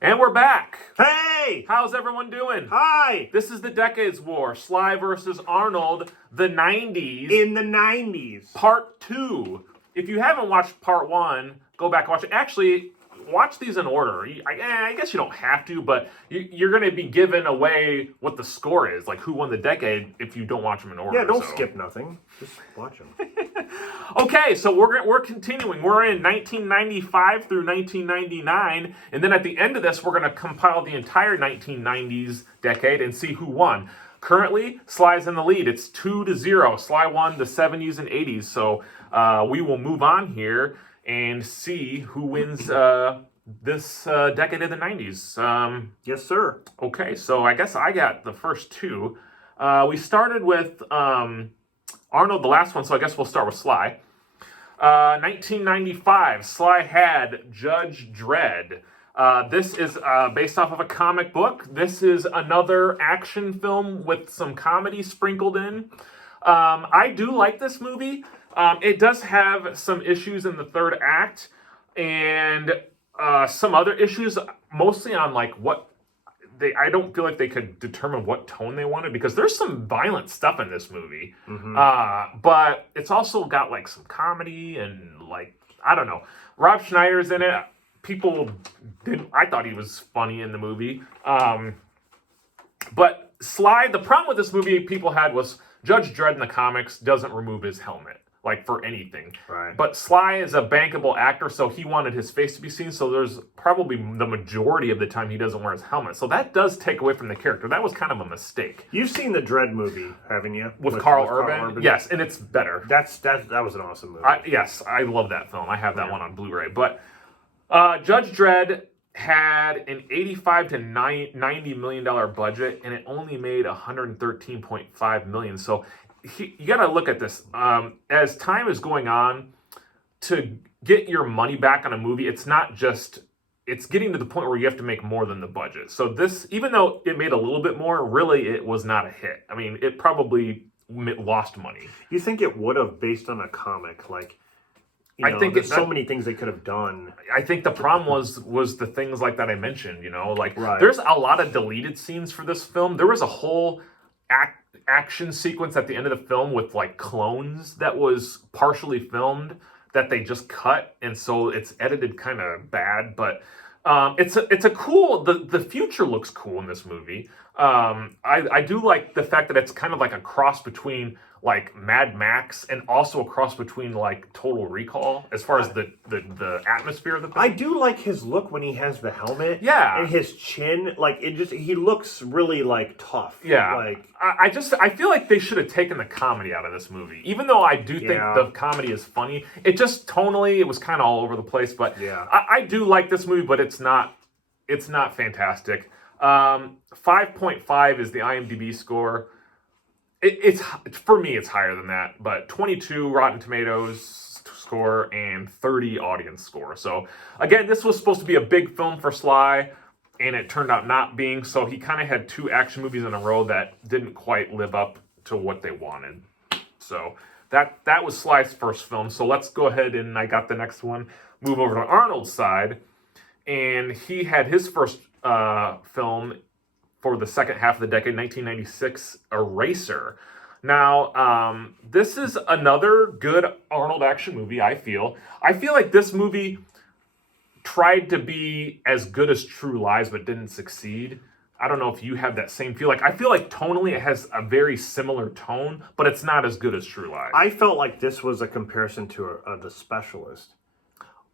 And we're back. Hey! How's everyone doing? Hi! This is the Decades War, Sly versus Arnold, the 90s. In the 90s. Part 2. If you haven't watched Part 1, go back and watch it. Actually, watch these in order. I guess you don't have to, but you're going to be given away what the score is, like who won the decade, if you don't watch them in order. Yeah, don't skip nothing. Just watch them. Okay, so we're continuing. We're in 1995 through 1999, and then at the end of this, we're going to compile the entire 1990s decade and see who won. Currently, Sly's in the lead. It's 2-0. Sly won the 70s and 80s, so we will move on here and see who wins this decade of the 90s. Yes, sir. Okay, so I guess I got the first two. We started with Arnold, the last one, so I guess we'll start with Sly. 1995, Sly had Judge Dredd. This is based off of a comic book. This is another action film with some comedy sprinkled in. I do like this movie. It does have some issues in the third act and some other issues, mostly on like what I don't feel like they could determine what tone they wanted, because there's some violent stuff in this movie. Mm-hmm. But it's also got like some comedy and like, I don't know. Rob Schneider's in it. I thought he was funny in the movie. But Sly, the problem with this movie people had was Judge Dredd in the comics doesn't remove his helmet, like for anything. Right. But Sly is a bankable actor, so he wanted his face to be seen, so there's probably the majority of the time he doesn't wear his helmet. So that does take away from the character. That was kind of a mistake. You've seen the Dredd movie, haven't you? With Carl Urban? Yes, and it's better. That was an awesome movie. Yes, I love that film. I have that one on Blu-ray. But Judge Dredd had an $85 to $90 million budget, and it only made $113.5 million. So you got to look at this. As time is going on, to get your money back on a movie, it's getting to the point where you have to make more than the budget. So this, even though it made a little bit more, really it was not a hit. I mean, it probably lost money. You think it would have, based on a comic, like, I think there's so many things they could have done. I think the problem was the things like that I mentioned, like right. There's a lot of deleted scenes for this film. There was a whole action sequence at the end of the film with like clones that was partially filmed that they just cut, and so it's edited kind of bad, but it's a cool, the future looks cool in this movie. I do like the fact that it's kind of like a cross between like Mad Max and also a cross between like Total Recall as far as the atmosphere of the film. I do like his look when he has the helmet. Yeah. And his chin, like he looks really like tough. Yeah. Like I feel like they should have taken the comedy out of this movie. Even though I do think the comedy is funny, it just tonally it was kind of all over the place. But yeah. I do like this movie, but it's not fantastic. 5.5 is the IMDb score. It's for me, it's higher than that, but 22 Rotten Tomatoes score and 30 audience score. So again, this was supposed to be a big film for Sly, and it turned out not being. So he kind of had two action movies in a row that didn't quite live up to what they wanted. So that was Sly's first film. So let's go ahead, and I got the next one. Move over to Arnold's side, and he had his first film for the second half of the decade, 1996, Eraser. Now, this is another good Arnold action movie, I feel. I feel like this movie tried to be as good as True Lies, but didn't succeed. I don't know if you have that same feel. Like, I feel like tonally it has a very similar tone, but it's not as good as True Lies. I felt like this was a comparison to The Specialist.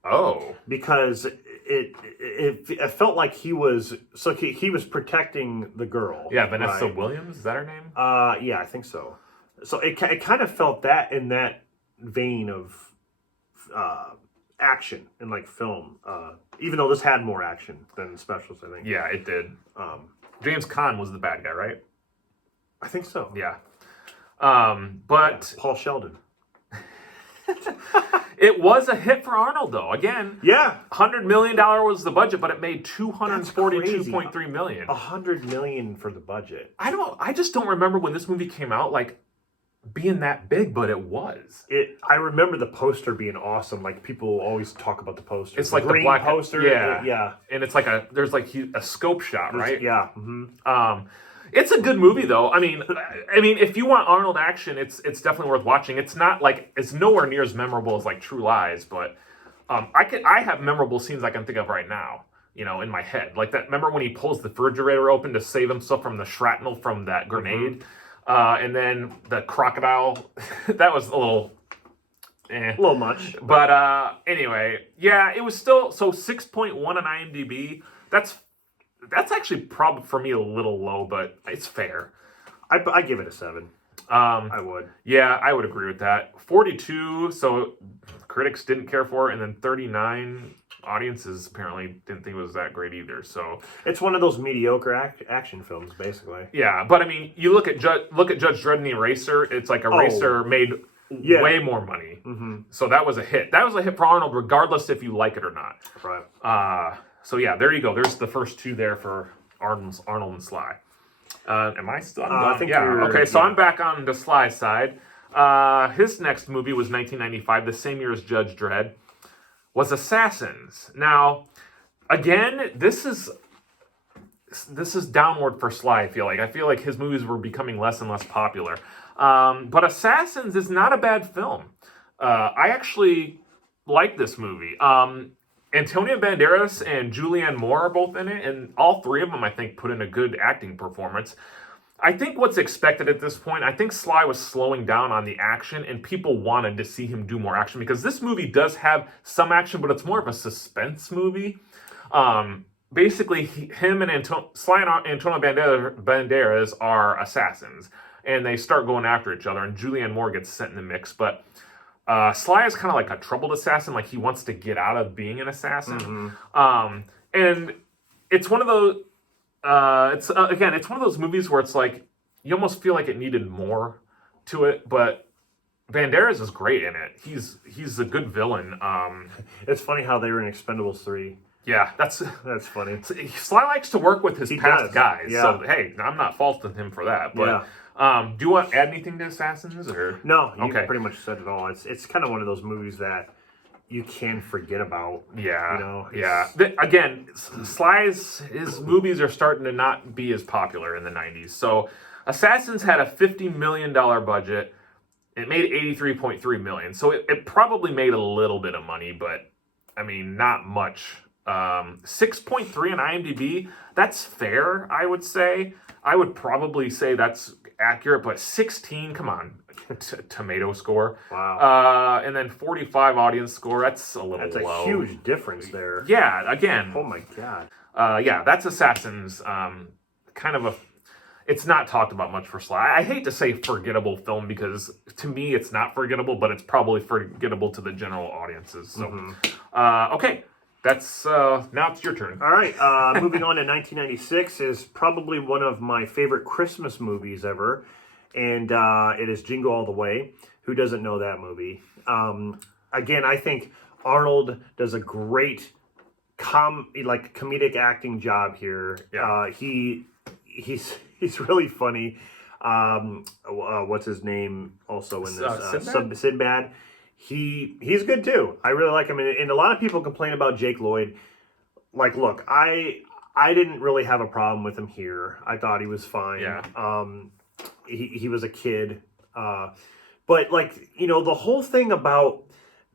Oh. Because it felt like he was protecting the girl. Yeah, Vanessa Williams, is that her name? Yeah, I think so. So it kind of felt that in that vein of action and like film. Even though this had more action than Specials, I think. Yeah, it did. James Caan was the bad guy, right? I think so. Yeah. But Paul Sheldon. It was a hit for Arnold, though. Again, yeah, $100 million was the budget, but it made $242.3 million. $100 million for the budget. I just don't remember when this movie came out. Like, being that big, but it was. I remember the poster being awesome. Like people always talk about the poster. It's like the green black poster. Yeah. And it's like there's like a scope shot, right? Yeah. Mm-hmm. It's a good movie though. I mean, if you want Arnold action, it's definitely worth watching. It's not like it's nowhere near as memorable as like True Lies, but I have memorable scenes I can think of right now. In my head, like that. Remember when he pulls the refrigerator open to save himself from the shrapnel from that grenade? Mm-hmm. And then the crocodile, that was a little much. But anyway, yeah, it was still, so 6.1 on IMDb. That's actually probably for me a little low, but it's fair. I give it a 7. I would. Yeah, I would agree with that. 42, so critics didn't care for it, and then 39 audiences apparently didn't think it was that great either. So it's one of those mediocre action films, basically. Yeah, but I mean, you look at Judge Dredd and the Eraser. It's like Eraser made way more money. Mm-hmm. So that was a hit. That was a hit for Arnold, regardless if you like it or not. Right. So yeah, there you go. There's the first two there for Arnold and Sly. Am I still? I think Okay, so I'm back on the Sly side. His next movie was 1995, the same year as Judge Dredd. Was Assassins. Now, again, this is downward for Sly, I feel like his movies were becoming less and less popular. But Assassins is not a bad film. I actually like this movie. Antonio Banderas and Julianne Moore are both in it, and all three of them, I think, put in a good acting performance. I think what's expected at this point, I think Sly was slowing down on the action, and people wanted to see him do more action, because this movie does have some action, but it's more of a suspense movie. Basically, him and Sly and Antonio Banderas are assassins, and they start going after each other, and Julianne Moore gets sent in the mix, but Sly is kind of like a troubled assassin, like he wants to get out of being an assassin. Mm-hmm. And it's one of those, it's one of those movies where it's like, you almost feel like it needed more to it, but Banderas is great in it. He's a good villain. It's funny how they were in Expendables 3. Yeah, that's funny. Sly likes to work with his past guys, yeah. So hey, I'm not faulting him for that. But do you want to add anything to Assassins, or no? You pretty much said it all. It's kind of one of those movies that you can forget about. Yeah, again, Sly's his movies are starting to not be as popular in the 90s. So Assassins had a $50 million budget. It made $83.3 million. So it probably made a little bit of money, but I mean, not much. 6.3 on IMDb. That's fair, I would say. I would probably say that's accurate, but 16, come on. Tomato score. Wow. And then 45 audience score. That's a little low. That's a huge difference there. Yeah, again. Oh my God. That's Assassins. Kind of it's not talked about much for Sly. I hate to say forgettable film, because to me it's not forgettable, but it's probably forgettable to the general audiences. So, okay. That's now it's your turn. All right, moving on to 1996 is probably one of my favorite Christmas movies ever, and it is Jingle All the Way. Who doesn't know that movie? Again, I think Arnold does a great comedic acting job here. Yeah. He's really funny. What's his name? Also in this Sinbad. He's good too. I really like him, and a lot of people complain about Jake Lloyd. Like, look, I didn't really have a problem with him here. I thought he was fine. Yeah. He was a kid, but the whole thing about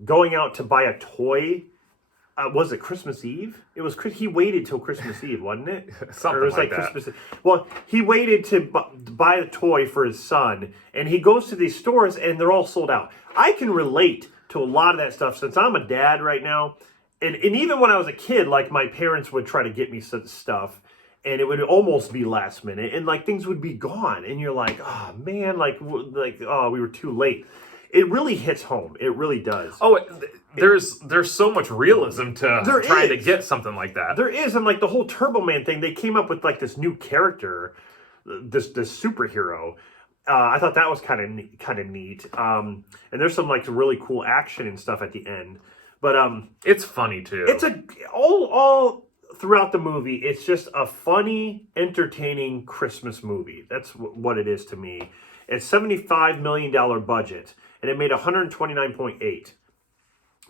going out to buy a toy. Was it Christmas Eve? He waited till Christmas Eve, wasn't it? Something like that. Christmas Eve. Well, he waited to buy a toy for his son, and he goes to these stores, and they're all sold out. I can relate to a lot of that stuff since I'm a dad right now, and even when I was a kid, like my parents would try to get me some stuff, and it would almost be last minute, and things would be gone, and you're like, oh man, we were too late. It really hits home. It really does. Oh, there's so much realism to trying to get something like that. There is, and the whole Turbo Man thing, they came up with this new character, this superhero. I thought that was kind of neat. And there's some really cool action and stuff at the end. But it's funny too. It's all throughout the movie. It's just a funny, entertaining Christmas movie. That's what it is to me. It's $75 million budget, and it made $129.8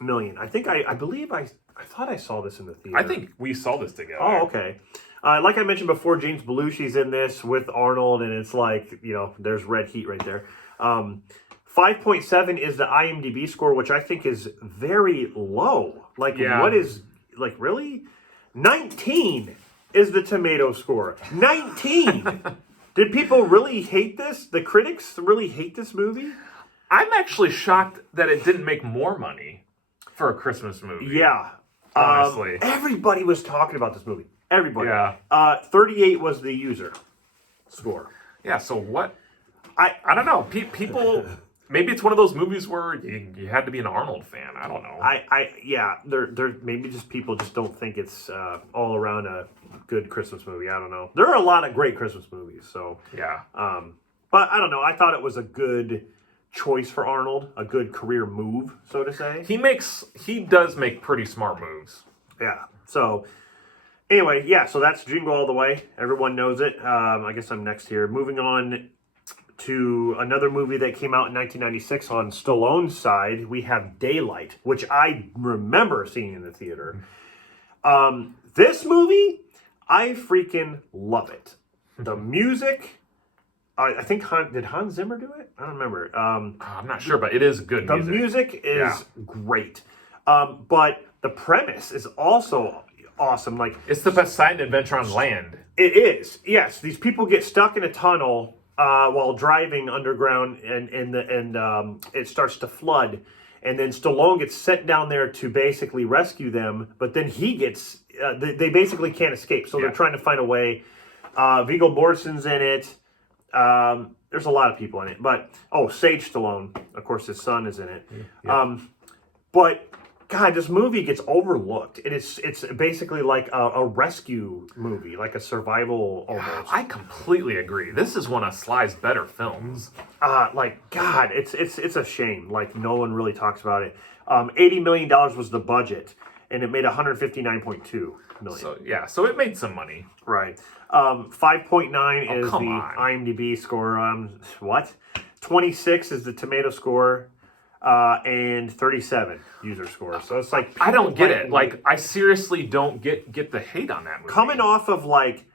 million. I believe I thought I saw this in the theater. I think we saw this together. Oh, okay. Like I mentioned before, James Belushi's in this with Arnold, and it's like, there's red heat right there. 5.7 is the IMDb score, which I think is very low. Like, what is, like, really? 19 is the tomato score. 19! Did people really hate this? The critics really hate this movie? I'm actually shocked that it didn't make more money for a Christmas movie. Yeah. Honestly. Everybody was talking about this movie. Everybody. Yeah. 38 was the user score. Yeah, so what? I don't know. People... Maybe it's one of those movies where you had to be an Arnold fan. I don't know. They're maybe just people just don't think it's all around a good Christmas movie. I don't know. There are a lot of great Christmas movies, so yeah. But I don't know. I thought it was a good choice for Arnold, a good career move, so to say. He does make pretty smart moves. Yeah. So anyway, so that's Jingle All the Way. Everyone knows it. I guess I'm next here. Moving on to another movie that came out in 1996 on Stallone's side, we have Daylight, which I remember seeing in the theater. This movie, I freaking love it. The music, I think did Hans Zimmer do it? I don't remember. I'm not sure, but it is good music. The music is great. But the premise is also awesome. Like, it's the best science adventure on land. It is. Yes, these people get stuck in a tunnel while driving underground, and it starts to flood, and then Stallone gets sent down there to basically rescue them. But then he gets they basically can't escape, so they're trying to find a way. Viggo Mortensen's in it. There's a lot of people in it, but Sage Stallone, of course, his son is in it. Yeah. But God, this movie gets overlooked. It's basically like a rescue movie, like a survival almost. I completely agree. This is one of Sly's better films. It's a shame. Like, no one really talks about it. $80 million was the budget, and it made $159.2 million. So it made some money. Right. 5.9 is the IMDb score. 26 is the tomato score. And 37 user score. So it's like, I don't get it. Like, I seriously don't get the hate on that movie. Coming off of like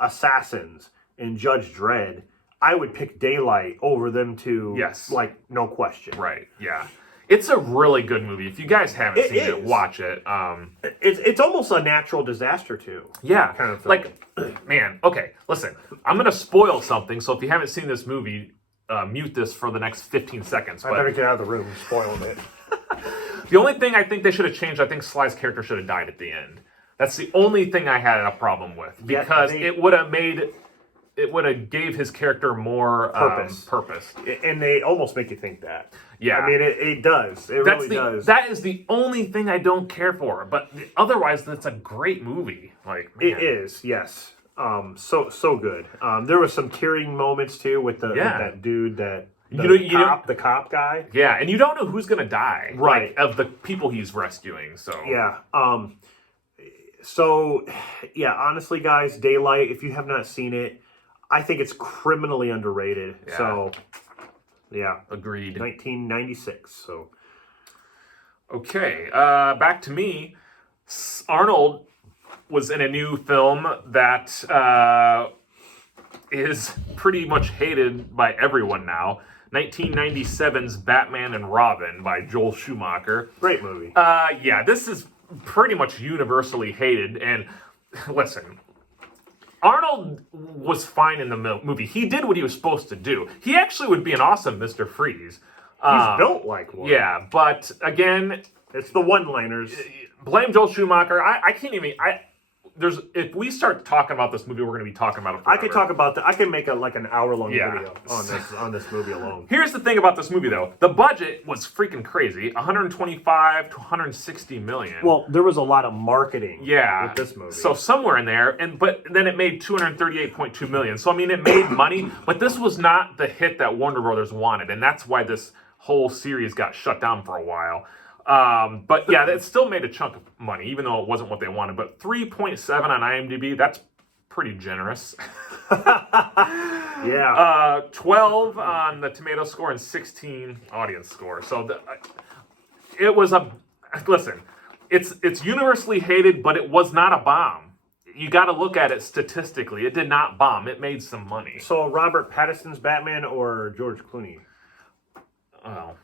Assassins and Judge Dredd, I would pick Daylight over them two. Yes. Like, no question. Right. Yeah. It's a really good movie. If you guys haven't seen it, watch it. It's almost a natural disaster too. Yeah. Kind of thing. Like, man, okay, listen. I'm going to spoil something, so if you haven't seen this movie, mute this for the next 15 seconds. I better get out of the room. Spoiling it. The only thing I think they should have changed, I think Sly's character should have died at the end. That's the only thing I had a problem with, because it would have gave his character more purpose. And they almost make you think that. Yeah. I mean, it does. It really does. That is the only thing I don't care for. But otherwise, that's a great movie. Like, man. It is, yes. So good. There was some tearing moments too with that dude, the cop guy. Yeah, and you don't know who's gonna die, right? Like, of the people he's rescuing. So yeah. Honestly, guys, Daylight. If you have not seen it, I think it's criminally underrated. Yeah. So yeah, agreed. 1996. So okay, back to me. Arnold was in a new film that is pretty much hated by everyone now. 1997's Batman and Robin by Joel Schumacher. Great movie. This is pretty much universally hated. And listen, Arnold was fine in the movie. He did what he was supposed to do. He actually would be an awesome Mr. Freeze. He's built like one. Yeah, but again, it's the one-liners. Blame Joel Schumacher. I can't even. If we start talking about this movie, we're going to be talking about it forever. I could talk about that. I can make an hour-long video on this movie alone. Here's the thing about this movie, though. The budget was freaking crazy. 125 to 160 million. Well, there was a lot of marketing with this movie. So somewhere in there, but then it made 238.2 million. So, I mean, it made money, but this was not the hit that Warner Brothers wanted, and that's why this whole series got shut down for a while. But yeah, it still made a chunk of money, even though it wasn't what they wanted. But 3.7 on IMDb, that's pretty generous. Yeah. 12 on the tomato score and 16 audience score. So it was listen. It's universally hated, but it was not a bomb. You got to look at it statistically. It did not bomb. It made some money. So Robert Pattinson's Batman or George Clooney? Oh.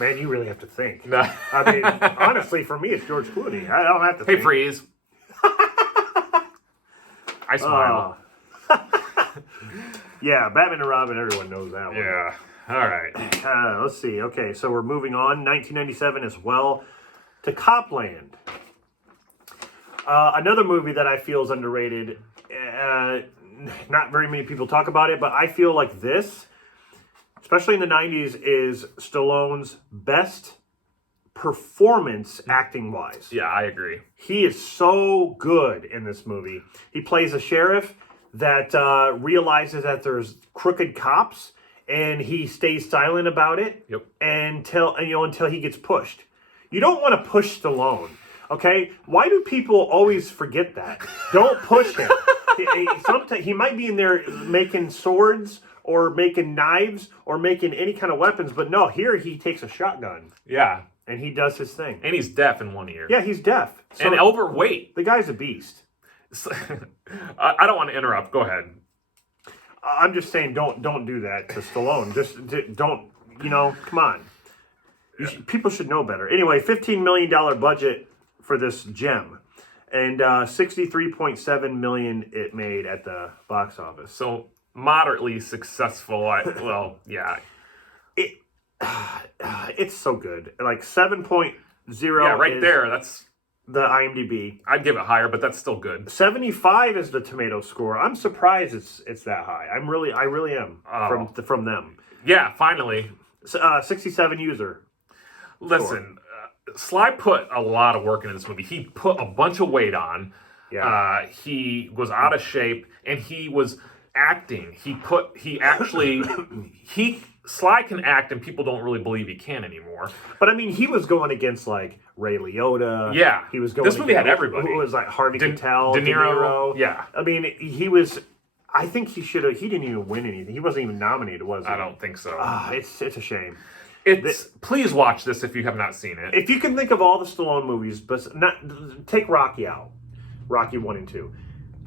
Man, you really have to think. No. I mean, honestly, for me, it's George Clooney. I don't have to think. Hey, freeze. I smile. Yeah, Batman and Robin, everyone knows that one. Yeah. All right. Let's see. Okay, so we're moving on. 1997 as well to Copland. Another movie that I feel is underrated. Not very many people talk about it, but I feel like this, especially in the 90s, is Stallone's best performance acting-wise. Yeah, I agree. He is so good in this movie. He plays a sheriff that realizes that there's crooked cops, and he stays silent about it. Yep. Until he gets pushed. You don't want to push Stallone. Okay, why do people always forget that? Don't push him. Sometimes he might be in there making swords or making knives or making any kind of weapons, but no, here he takes a shotgun. Yeah. And he does his thing. And he's deaf in one ear. Yeah, he's deaf. So and overweight. The guy's a beast. I don't want to interrupt. Go ahead. I'm just saying, don't do that to Stallone. Just don't. Come on. People should know better. Anyway, $15 million budget for this gem, and $63.7 million it made at the box office. So moderately successful. Yeah. It's so good. Like 7.0. Yeah, right there. That's the IMDb. I'd give it higher, but that's still good. 75 is the tomato score. I'm surprised it's that high. I really am from them. Yeah, finally. 67 user. Listen, Sly put a lot of work into this movie. He put a bunch of weight on. Yeah. He was out of shape, and he was acting. Sly can act, and people don't really believe he can anymore. But I mean, he was going against like Ray Liotta. Yeah, he was going. This movie had everybody. Who was like Harvey Keitel, De Niro. Yeah, I mean, he was. I think he should have. He didn't even win anything. He wasn't even nominated, was he? I don't think so. It's a shame. Please watch this if you have not seen it. If you can think of all the Stallone movies, but take Rocky out, Rocky 1 and 2,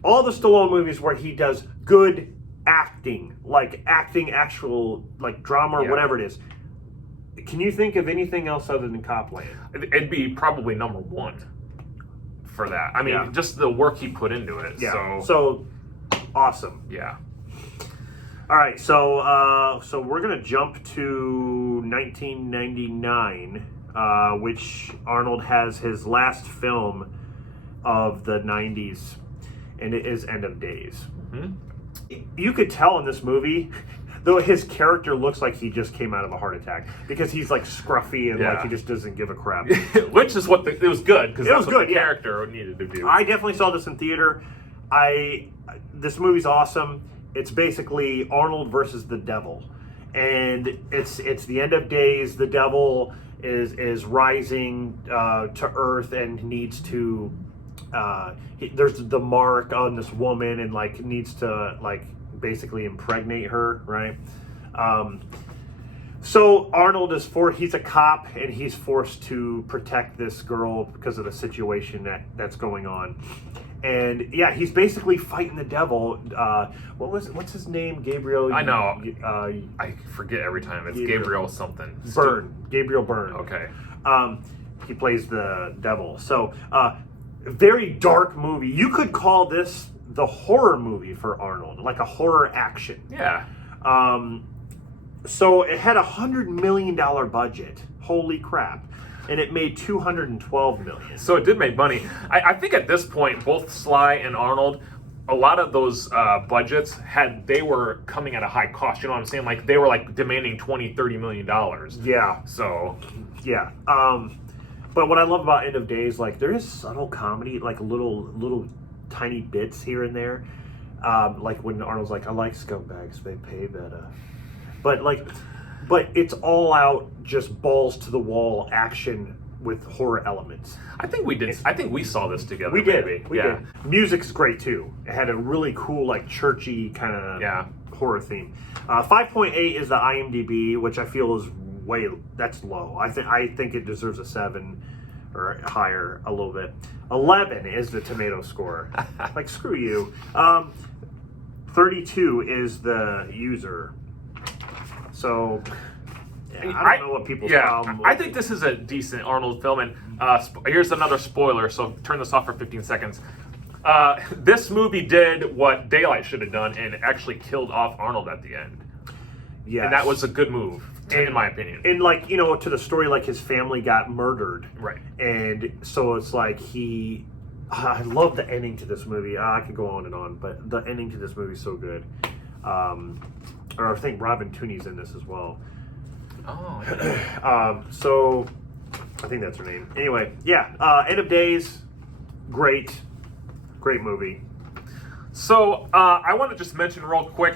all the Stallone movies where he does good acting, like actual like drama or whatever it is. Can you think of anything else other than Copland? It'd be probably number one for that. I mean, just the work he put into it. Yeah. So awesome. Yeah. All right, so we're gonna jump to 1999, which Arnold has his last film of the 90s, and it is End of Days. Mm-hmm. You could tell in this movie, though his character looks like he just came out of a heart attack because he's like scruffy and like he just doesn't give a crap. Which is what it was good because that's what the character needed to do. I definitely saw this in theater. This movie's awesome. It's basically Arnold versus the devil, and it's the end of days. The devil is rising to earth and needs to. There's the mark on this woman and like needs to like basically impregnate her, right? So Arnold he's a cop and he's forced to protect this girl because of the situation that's going on. And yeah, he's basically fighting the devil. What's his name? Gabriel. I know. I forget every time. It's Gabriel something. Gabriel Byrne. Okay. He plays the devil. So very dark movie. You could call this the horror movie for Arnold, like a horror action. Yeah. So it had $100 million budget. Holy crap. And it made $212 million. So it did make money. I think at this point, both Sly and Arnold, a lot of those budgets they were coming at a high cost. You know what I'm saying? Like they were like demanding $20-30 million. Yeah. So yeah. But what I love about End of Days, like there is subtle comedy, like little tiny bits here and there. Like when Arnold's like, I like scumbags, they pay better. But it's all out, just balls to the wall action with horror elements. I think we did. I think we saw this together. We did. Maybe. We did. Music's great too. It had a really cool, like churchy kind of horror theme. 5.8 is the IMDb, which I feel is that's low. I think it deserves a 7 or higher a little bit. 11 is the tomato score. Like screw you. 32 is the user. So I don't know what people's problem was. I think this is a decent Arnold film, and here's another spoiler, so turn this off for 15 seconds. This movie did what Daylight should have done and actually killed off Arnold at the end. Yes. And that was a good move, in my opinion. And like, to the story, like his family got murdered. Right. And so it's like I love the ending to this movie. I could go on and on, but the ending to this movie is so good. Or I think Robin Tooney's in this as well. Oh, yeah. So I think that's her name. Anyway, End of Days, great movie. So I want to just mention real quick,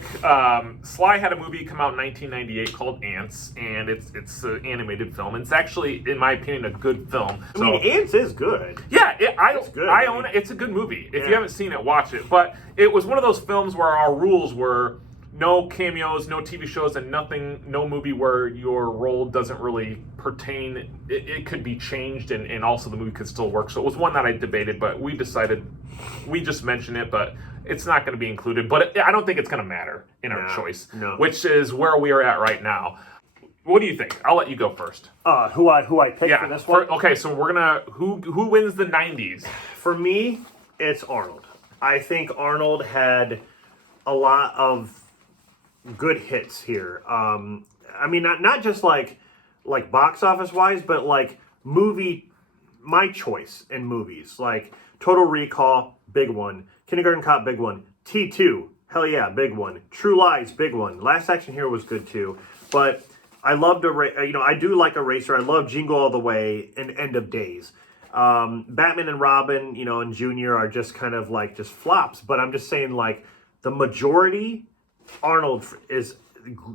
Sly had a movie come out in 1998 called Ants, and it's an animated film. It's actually, in my opinion, a good film. I mean, Ants is good. Yeah, it's good. I own it. It's a good movie. If you haven't seen it, watch it. But it was one of those films where our rules were no cameos, no TV shows, and no movie where your role doesn't really pertain. It could be changed, and also the movie could still work. So it was one that I debated, but we decided we just mention it, but it's not going to be included. But I don't think it's going to matter in our choice, which is where we are at right now. What do you think? I'll let you go first. Who I picked for this one? Okay, so we're gonna who wins the 90s? For me, it's Arnold. I think Arnold had a lot of good hits here. I mean, not just like box office wise, but like my choice in movies. Like Total Recall, big one. Kindergarten Cop, big one. T2, hell yeah, big one. True Lies, big one. Last Action Hero was good too. But I loved I do like Eraser. I love Jingle All the Way and End of Days. Batman and Robin, and Junior are just kind of like just flops. But I'm just saying, like, the majority, Arnold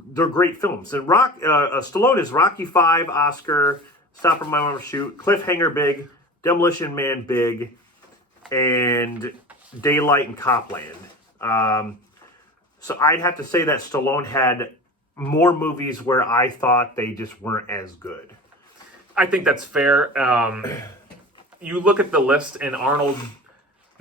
they're great films. And Stallone is Rocky 5, Oscar, Stop or My Mama Shoot, Cliffhanger, big, Demolition Man, big, and Daylight and Copland. So I'd have to say that Stallone had more movies where I thought they just weren't as good. I think that's fair. You look at the list, and Arnold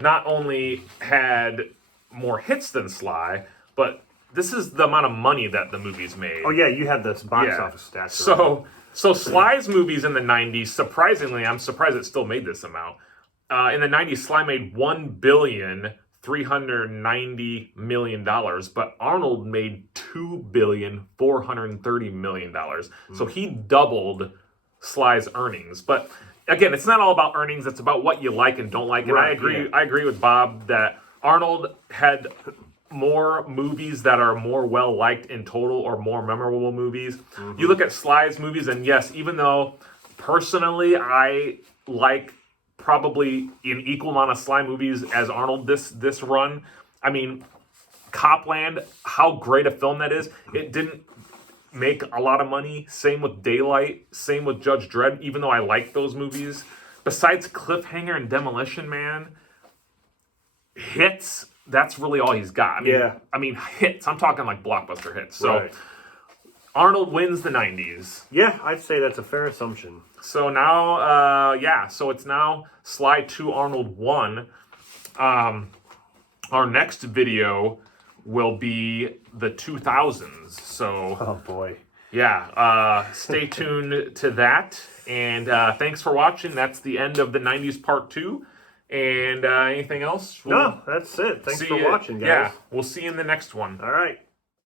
not only had more hits than Sly, but this is the amount of money that the movies made. Oh yeah, you have this box office stats. So Sly's movies in the 90s, surprisingly, I'm surprised it still made this amount. In the 90s, Sly made $1,390 million, but Arnold made $2,430 million. So he doubled Sly's earnings. But again, it's not all about earnings. It's about what you like and don't like. And right, I agree with Bob that Arnold had more movies that are more well-liked in total or more memorable movies. Mm-hmm. You look at Sly's movies, and yes, even though personally I like probably an equal amount of Sly movies as Arnold this run. I mean, Copland, how great a film that is. It didn't make a lot of money. Same with Daylight. Same with Judge Dredd, even though I like those movies. Besides Cliffhanger and Demolition Man, hits, that's really all he's got. I mean, hits. I'm talking like blockbuster hits. So Arnold wins the 90s. Yeah, I'd say that's a fair assumption. So now, so it's now Sly 2, Arnold 1. Our next video will be the 2000s. So, oh boy. Yeah, stay tuned to that. And thanks for watching. That's the end of the 90s part 2. And anything else? No, that's it. Thanks for watching, guys. Yeah, we'll see you in the next one. All right.